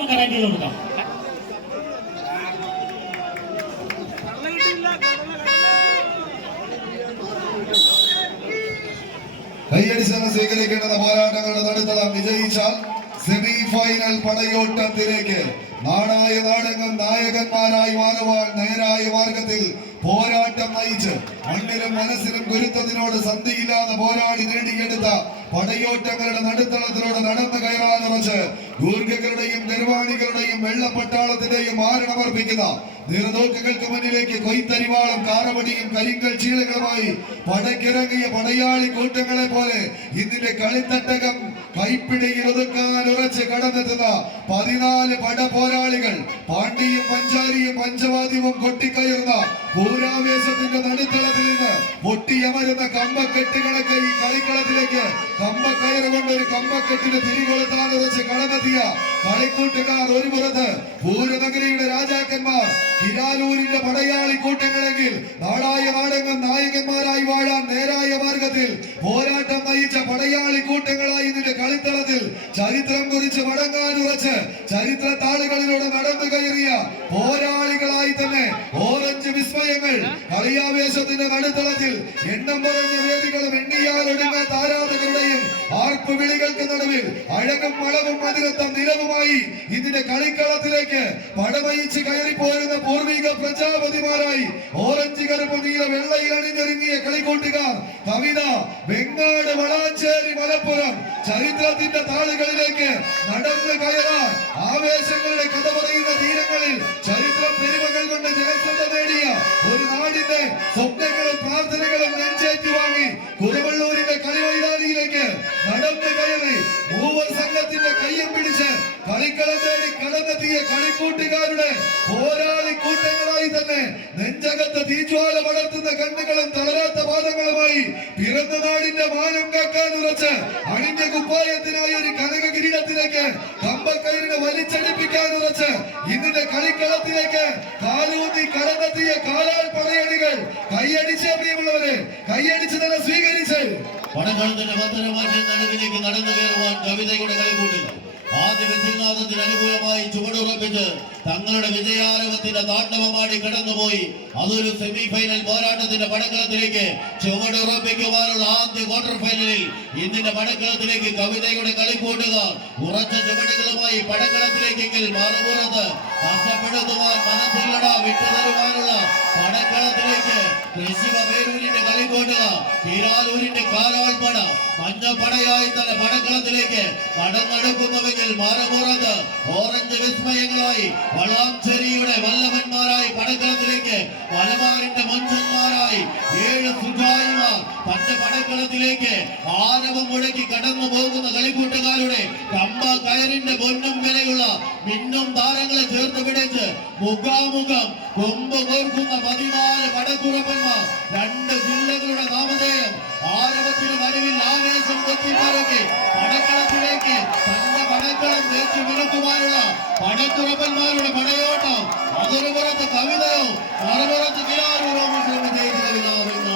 നമുക്ക് റെഡിയിൽ കൊടുക്കാം. കൈയടിച്ചാണ് സ്വീകരിക്കേണ്ടത്. പോരാട്ടങ്ങളുടെ നടുത്തളം വിജയിച്ചാൽ സെമി ഫൈനൽ പടയോട്ടത്തിലേക്ക് നാടായ നാടെങ്ങും നായകന്മാരായി മാറുവാൻ നേരായ മാർഗത്തിൽ പോരാട്ടം നയിച്ച് മണ്ണിലും മനസ്സിലും ഗുരുത്വത്തിനോട് സന്ധിയില്ലാതെ പോരാടി നേടിയെടുത്ത പടയോട്ടങ്ങളുടെ നടുത്തളത്തിലൂടെ നടന്നു കയറാൻ ഉറച്ച് ഗൂർഖകളുടെയും ഗർവാണികളുടെയും വെള്ളപ്പട്ടാളത്തിന്റെയും മാരണമർപ്പിക്കുന്ന നീർനോക്കുകൾക്ക് മുന്നിലേക്ക് കൊയ്ത്തരിവാളും കാറവടിയും കരിങ്കൽ ചീളുകളുമായി പടക്കിറങ്ങിയ പടയാളി കൂട്ടങ്ങളെ പോലെ ഇതിന്റെ കളിത്തട്ടകം കൈപ്പിടിയിൽ ഒതുക്കാൻ ഉറച്ച് കടന്നെത്തുന്ന 14 പട പോരാളികൾ പാണ്ഡ്യയും പഞ്ചാരിയും പഞ്ചവാദ്യവും കൊട്ടിക്കയറുന്ന പൂരാവേശത്തിന്റെ നടുത്തളത്തിൽ നിന്ന് പൊട്ടിയമരുന്ന കമ്പക്കെട്ടുകളൊക്കെ ഈ കളിക്കളത്തിലേക്ക് കമ്പക്കയറുകൊണ്ട് ഒരു കമ്പക്കെട്ടിന് തിരികൊളുത്താൻ ഉറച്ച് കടന്നെത്തിയ കളിക്കൂട്ടുകാർ ഒരു പുറത്ത് പൂരനഗരിയുടെ രാജാക്കന്മാർ കിരാലൂരിന്റെ പടയാളി കൂട്ടങ്ങളെങ്കിൽ നാടായ നാടെങ്ങും നായകന്മാരായി വാഴാൻ നേരായ മാർഗത്തിൽ പോരാട്ടം നയിച്ച പടയാളി കൂട്ടങ്ങളായി ഇതിന്റെ കളിത്തളത്തിൽ ചരിത്രം കുറിച്ച് മടങ്ങാൻ ഉറച്ച് ചരിത്ര താളുകളിലൂടെ നടന്നു കയറിയ പോരാളികളായി തന്നെ ഓറഞ്ച് വിസ്മയങ്ങൾ കളിയാവേശത്തിന്റെ നടുത്തളത്തിൽ എണ്ണം പറഞ്ഞ വേദികളും എണ്ണിയാൽ ഒടുങ്ങാത്ത ആരാധകരുടെയും ആർപ്പ് വിളികൾക്ക് നടുവിൽ അഴകും മളവും അതിരത്ത നിലവുമായി ഇതിന്റെ കളിക്കളത്തിലേക്ക് പടനയിച്ച് കയറിപ്പോരുന്ന പൂർവിക പ്രജാപതിമാരായി ഓറഞ്ച് കറുപ്പ് നീല വെള്ളയിൽ അണിഞ്ഞൊരുങ്ങിയ കളിക്കൂട്ടുകാർ കവിത വെങ്ങാട് വളാഞ്ചേരി മലപ്പുറം ചരിത്രത്തിന്റെ താളുകളിലേക്ക് നടന്നു കയറാൻ ആവേശങ്ങളുടെ കഥ പറയുന്ന തീരങ്ങളിൽ ചരിത്ര പെരുമകൾ കൊണ്ട് ജയശ്രദ്ധ നേടിയ ഒരു നാടിന്റെ സ്വപ്നങ്ങളും പ്രാർത്ഥനകളും നെഞ്ചേറ്റി വാങ്ങി കുരുവള്ളൂരിന്റെ കളിമൈതാനിയിലേക്ക് നടന്നു കയറി മൂവർ സംഘത്തിന്റെ കയ്യം പിടിച്ച് കളിക്കളം തേടി കടന്നെത്തിയ കളിക്കൂട്ടുകാരുടെ പോരാളി കൂട്ടങ്ങളായി തന്നെ നെഞ്ചകത്ത് തീജ്വാല വളർത്തുന്ന കണ്ണുകളും തളരാത്ത പാദങ്ങളുമായി പിറന്ന നാടിന്റെ മാനം കാക്കാൻ ഉറച്ച് അണിഞ്ഞ കുപ്പായത്തിനായി ഒരു കനക കിരീടത്തിലേക്ക് കമ്പക്കയറിനെ വലിച്ചടിപ്പിക്കാൻ ഉറച്ച് ഇതിന്റെ കളിക്കളത്തിലേക്ക് കാലൂന്നി കടന്നെത്തിയ കാലാൽ പടയണികൾ കൈയടിച്ച പ്രിയമുള്ളവരെ കൈയടിച്ച് തന്നെ സ്വീകരിച്ച് പടക്കളത്തിന്റെ ഭദ്രമാറ്റി നടുവിലേക്ക് നടന്നു കയറുവാൻ കവിതയുടെ കളിക്കൂട്ടുക ആദ്യ വിധിനാഥത്തിന് അനുകൂലമായി ചുവടുറപ്പിച്ച് തങ്ങളുടെ വിജയാരവത്തിന്റെ താണ്ഡവമാടി കടന്നുപോയി അതൊരു സെമി ഫൈനൽ പോരാട്ടത്തിന്റെ പടക്കളത്തിലേക്ക് ചുവടുറപ്പിക്കുവാനുള്ള ആദ്യ ക്വാർട്ടർ ഫൈനലിൽ ഇതിന്റെ പടക്കളത്തിലേക്ക് കവിതയുടെ കളിക്കൂട്ടുകാർ ഉറച്ച ചുവടുകളുമായി പടക്കളത്തിലേക്കെങ്കിൽ മറുപുറത്ത് കഷ്ടപ്പെടുത്തുവാൻ മനസ്സില്ലട വിട്ടുതരുവാനുള്ള പടക്കളത്തിലേക്ക് കൃഷിവപേരൂരിന്റെ കളിക്കൂട്ടുകാർ കിരാലൂരിന്റെ കാലാൾപ്പട മഞ്ഞപ്പടയായി തന്നെ പടക്കളത്തിലേക്ക് കടന്നെടുക്കുന്നുവെങ്കിൽ മറുപുറത്ത് ഓറഞ്ച് വിസ്മയങ്ങളായി വളാഞ്ചേരിയുടെ വല്ലഭന്മാരായി പടക്കളത്തിലേക്ക് മലബാറിന്റെ മഞ്ചന്മാരായി 7 സുജായിമാർ തന്റെ പടക്കളത്തിലേക്ക് ആരവം മുഴക്കി കടന്നു പോകുന്ന കളിക്കൂട്ടുകാരുടെ കമ്പ കയറിന്റെ പൊന്നും വിലയുള്ള മിന്നും താരങ്ങളെ ചേർത്ത് പിടിച്ച് മുഖാമുഖം കൊമ്പ് കോർക്കുന്ന 14 പടക്കുറപ്പന്മാർ 2 ജില്ലകളുടെ നാമധേയം ആരവത്തിന് നടുവിൽ ആവേശം കൊത്തിപ്പറക്കി പടക്കളത്തിലേക്ക് തന്റെ പടക്കളം തേച്ചു മിനുക്കുവാനുള്ള പടക്കുറപ്പന്മാരുടെ പടയോട്ടം അതൊരു പുറത്ത് കവിതയോ മറുപുറത്ത് കിരാരൂരോ വിജയിച്ച കവിത